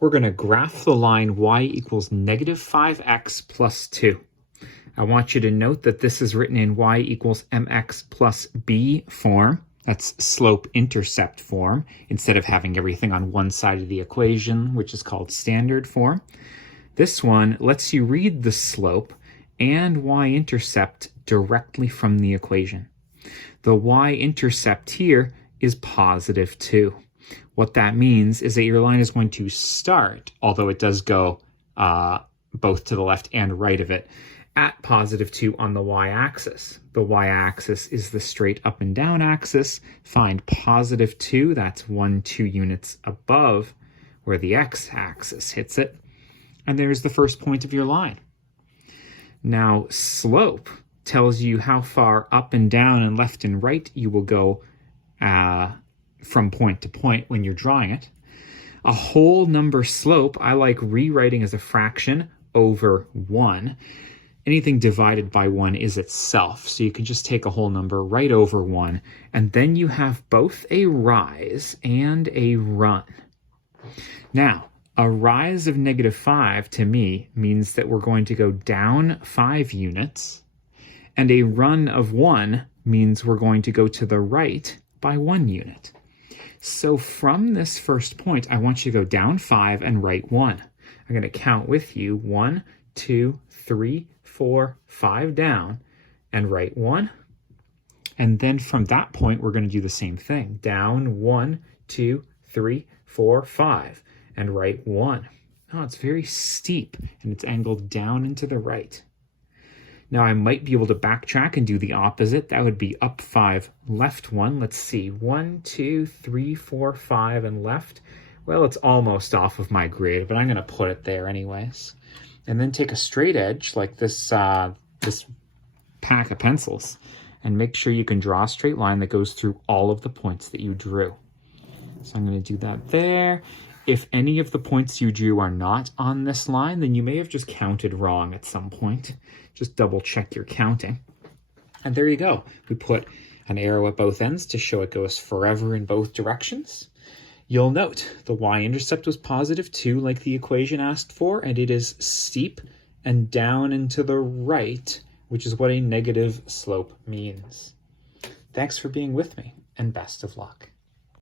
we're going to graph the line y equals negative 5x plus 2. I want you to note that this is written in y equals mx plus b form. That's slope-intercept form, instead of having everything on one side of the equation, which is called standard form. This one lets you read the slope and y-intercept directly from the equation. The y-intercept here is positive 2. What that means is that your line is going to start, although it does go both to the left and right of it, at positive 2 on the y-axis. The y-axis is the straight up and down axis. Find positive 2, that's 2 units above where the x-axis hits it. And there's the first point of your line. Now, slope tells you how far up and down and left and right you will go from point to point when you're drawing it. A whole number slope I like rewriting as a fraction over 1. Anything divided by 1 is itself, so you can just take a whole number right over 1, and then you have both a rise and a run. Now, a rise of negative 5 to me means that we're going to go down 5 units, and a run of 1 means we're going to go to the right by 1 unit. So from this first point, I want you to go down 5 and right 1. I'm going to count with you 1, 2, 3, 4, 5 down and right 1. And then from that point, we're going to do the same thing. Down 1, 2, 3, 4, 5 and right 1. Oh, it's very steep and it's angled down and to the right. Now I might be able to backtrack and do the opposite. That would be up 5, left 1. Let's see, 1, 2, 3, 4, 5 and left. Well, it's almost off of my grid, but I'm going to put it there anyways. And then take a straight edge like this, this pack of pencils and make sure you can draw a straight line that goes through all of the points that you drew. So I'm going to do that there. If any of the points you drew are not on this line, then you may have just counted wrong at some point. Just double check your counting. And there you go. We put an arrow at both ends to show it goes forever in both directions. You'll note the y-intercept was positive 2 like the equation asked for, and it is steep and down and to the right, which is what a negative slope means. Thanks for being with me, and best of luck.